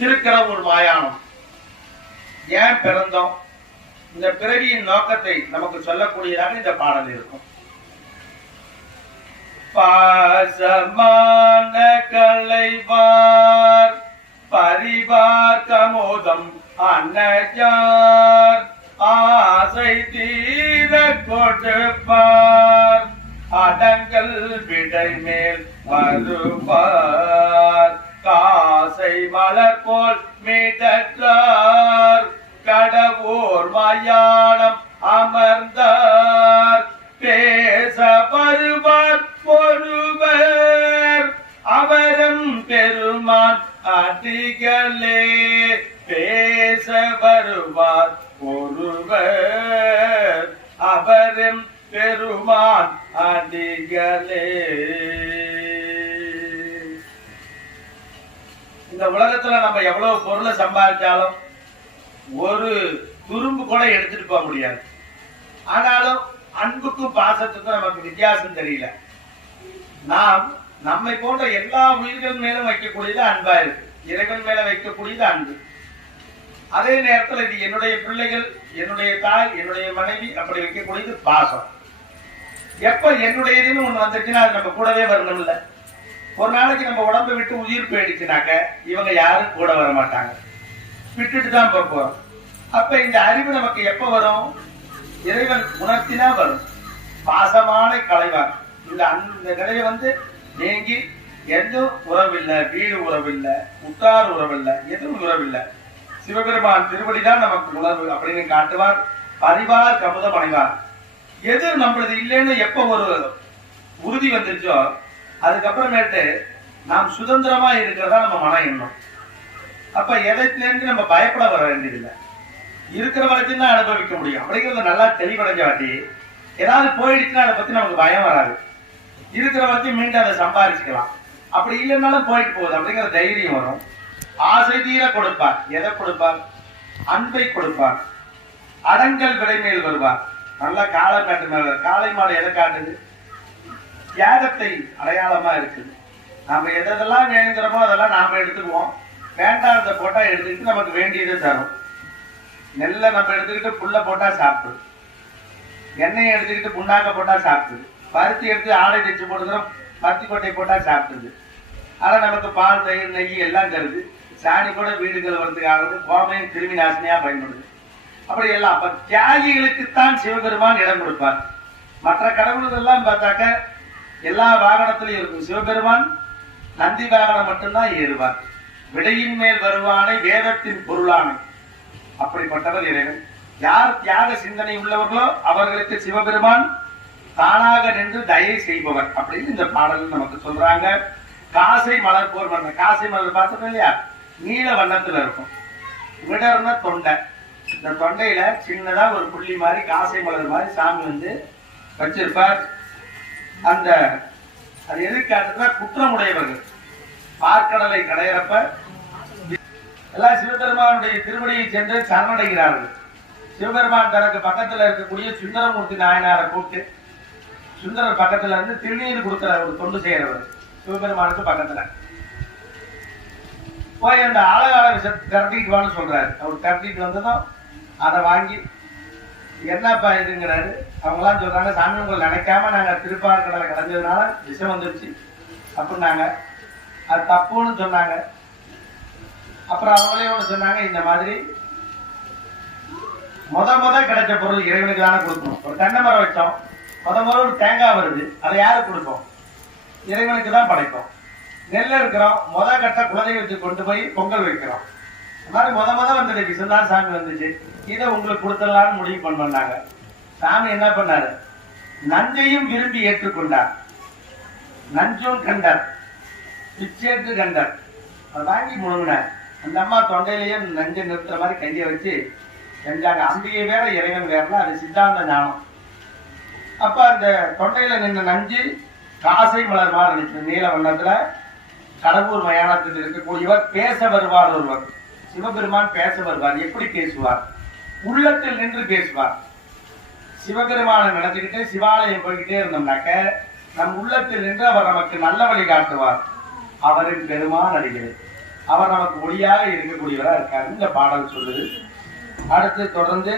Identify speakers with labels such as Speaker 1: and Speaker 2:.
Speaker 1: திருக்கடவுர் மாயானம். ஏன் பிறந்தோம்? இந்த பிறவியின் நோக்கத்தை நமக்கு சொல்லக்கூடியதாக இந்த பாடல் இருக்கும். பாசமான கலைவார் பரிவார் கமோதம் அன்னஜார் ஆசை தீர கொடுப்பார் அடங்கல் விடை மேல் வருவார். மலர் போல் மிடற்றார் கடவுர் மயானம் அமர்ந்தார். பேச வருவார் ஒருவர். அவரும் பெருமான் அடிகளே பேச வருவார் ஒருவர். அவரும் பெருமான் அடிகளே இந்த உலகத்துல நம்ம எவ்வளவு பொருளை சம்பாதிச்சாலும் ஒரு துரும்பு கூட எடுத்துட்டு போக முடியாது. ஆனாலும் அன்புக்கும் பாசத்துக்கும் நமக்கு வித்தியாசம் தெரியல. நாம் நம்மை போன்ற எல்லா உயிர்கள் மேலும் வைக்கக்கூடியது அன்பா இருக்கு. இறைவன் மேல வைக்கக்கூடியது அன்பு. அதே நேரத்துல இது என்னுடைய பிள்ளைகள் என்னுடைய தாய் என்னுடைய மனைவி அப்படி வைக்கக்கூடியது பாசம். எப்ப என்னுடையதுன்னு ஒண்ணு வந்துச்சுன்னா அது நம்ம கூடவே வரணும்ல. ஒரு நாளைக்கு நம்ம உடம்பை விட்டு உயிர் போயிடுச்சுனாக்க இவங்க யாரும் கூட வர மாட்டாங்க. விட்டுட்டு தான் போறோம். அப்ப இந்த அறிவு நமக்கு எப்ப வரும்? இறைவன் உணர்த்தினா வரும். பாசமான கலைவார் இந்த அந்த இந்த நிலையை வந்து நீங்கி எந்த உறவில்லை வீடு உறவில்லை உத்தார் உறவில்லை எதுவும் உறவில்லை. சிவபெருமான் திருவடிதான் நமக்கு உணர்வு அப்படின்னு காட்டுவார். பரிவார் கமுதம் அடைவார் எது நம்மளது இல்லைன்னு எப்ப ஒரு உறுதி வந்துருச்சோ அதுக்கப்புறமேட்டு நாம் சுதந்திரமா இருக்கிறதா நம்ம மன எண்ணம் அப்ப எதைத்திலேருந்து நம்ம பயப்பட வர வேண்டியதில்லை. இருக்கிற வரைக்கும் தான் அனுபவிக்க முடியும். அப்படிங்கிறத நல்லா தெளிவடைஞ்ச வாட்டி ஏதாவது போயிடுச்சுன்னா அதை பத்தி நமக்கு பயம் வராது. இருக்கிற வரைக்கும் மீண்டும் அதை சம்பாதிச்சுக்கலாம் அப்படி இல்லைன்னாலும் போயிட்டு போகுது. அப்படிங்கிற தைரியம் வரும். ஆசை தீர கொடுப்பார். எதை கொடுப்பார்? அன்பை கொடுப்பார். அடங்கல் விலை மேல் வருவார். நல்லா காளை காட்டு மேல காளை மாடு எதை காட்டுது? தியாகத்தை அடையாளமா இருக்குது நாம எதெல்லாம் வேணுங்கிறோமோ அதெல்லாம் நாம எடுத்துக்குவோம். வேண்டாத போட்டா எடுத்துக்கிட்டு நமக்கு வேண்டியதை தரும். நெல்லை நம்ம எடுத்துக்கிட்டு புல்ல போட்டா சாப்பிடு. எண்ணெயை எடுத்துக்கிட்டு புண்ணாக்க போட்டா சாப்பிடுது பருத்தி எடுத்து ஆடை தைச்சு போட்டுக்கிறோம் பருத்தி கொட்டை போட்டா சாப்பிடுது. ஆனா நமக்கு பால் தயிர் நெய் எல்லாம் தருது. சாணி கூட வீடுகள் வரதுக்கு ஆகுது கோமையும் கிருமி நாசினியா பயன்படுது. அப்படி எல்லாம். அப்ப தியாகிகளுக்குத்தான் சிவபெருமான் இடம் கொடுப்பார். மற்ற கடவுள்கள் எல்லாம் பார்த்தாக்க எல்லா வாகனத்திலையும் இருக்கும் சிவபெருமான் நந்தி வாகனம் மட்டும்தான் ஏறுவார். விடையின் மேல் வருவானை வேதத்தின் பொருளானை. அப்படிப்பட்டவர் இறைவன். யார் தியாக சிந்தனை உள்ளவர்களோ அவர்களுக்கு சிவபெருமான் தானாக நின்று தயை செய்பவர் அப்படின்னு இந்த பாடல் நமக்கு சொல்றாங்க. காசை மலர் போர் வண்ண காசை மலர் பார்த்தோம் இல்லையா? நீல வண்ணத்துல இருக்கும். விடர்ன தொண்டை. இந்த தொண்டையில சின்னதா ஒரு புள்ளி மாதிரி காசை மலர் மாதிரி சாமி வந்து வச்சிருப்பார். அந்த அது எதிர்காட்டுனா குற்றமுடையவர்கள். பார்க்கடலை கடையிறப்ப எல்லாம் சிவபெருமானுடைய திருமணியை சென்று சரணடைகிறார்கள். சிவபெருமான் தனக்கு பக்கத்துல இருக்கக்கூடிய சுந்தரமூர்த்தி நாயனாரை கூப்பிட்டு சுந்தரர் பக்கத்துல இருந்து திருநீர் கொடுக்கிற ஒரு தொண்டு செய்யறவர் சிவபெருமானுக்கு பக்கத்துல. போய் அந்த ஆழகால விஷத்தை திரட்டிட்டு வான்னு சொல்றாரு. அவர் திரட்டிட்டு வந்ததும் அதை வாங்கி என்னப்பா இதுங்கிறாரு? அவங்களாம் சொல்றாங்க சாமி உங்களை நினைக்காம நாங்க திருப்பார்கடலை கடைஞ்சதுனால விஷம் வந்துருச்சு. அப்படின்னாங்க. அது தப்புன்னு சொன்னாங்க. அப்புறம் அவங்களே ஒண்ணு சொன்னாங்க இந்த மாதிரி முத முத கிடைச்ச பொருள் இறைவனுக்கு தானே கொடுக்கணும். ஒரு தென்னை மரம் வச்சோம். முத முத ஒரு தேங்காய் வருது. அதை யாருக்கு கொடுப்போம்? இறைவனுக்கு தான் படைப்போம். நெல் இருக்கிறோம். முத கட்ட வச்சு கொண்டு போய் பொங்கல் வைக்கிறோம். இந்த மாதிரி முத முத வந்தது விசுந்தான் சாமி வந்துச்சு. இதை உங்களுக்கு கொடுத்துடலாம்னு முடிவு பண்ணாங்க சாமி என்ன பண்ணாரு? நஞ்சையும் விரும்பி ஏற்றுக்கொண்டார். நஞ்சும் கண்டார். பிச்சேற்று கண்டார். அதை வாங்கி முழுங்கினார். அந்த அம்மா தொண்டையிலேயே நஞ்சை நிறுத்துற மாதிரி கையை வச்சு செஞ்சாங்க அம்பிகை வேற இறைவன் வேறனா அது சித்தாந்த ஞானம். அப்ப அந்த தொண்டையில நின்று நஞ்சு காசை மலர் மாதிரி இருந்துச்சு நீல வண்ணத்துல கடவுர் மயானத்தில் இருக்கக்கூடியவர் பேச வருவார் ஒருவர். சிவபெருமான் பேச வருவார். எப்படி பேசுவார்? உள்ளத்தில் நின்று பேசுவார். சிவபெருமானை நடத்திக்கிட்டே சிவாலயம் போய்கிட்டே இருந்தோம்னாக்க நம் உள்ளத்தில் நின்று அவர் நமக்கு நல்ல வழி காட்டுவார். அவரின் பெருமான் அடிகளே. அவர் நமக்கு ஒளியாக இருக்கக்கூடியவரா இருக்காரு. இந்த பாடல் சொல்லுது. அடுத்து தொடர்ந்து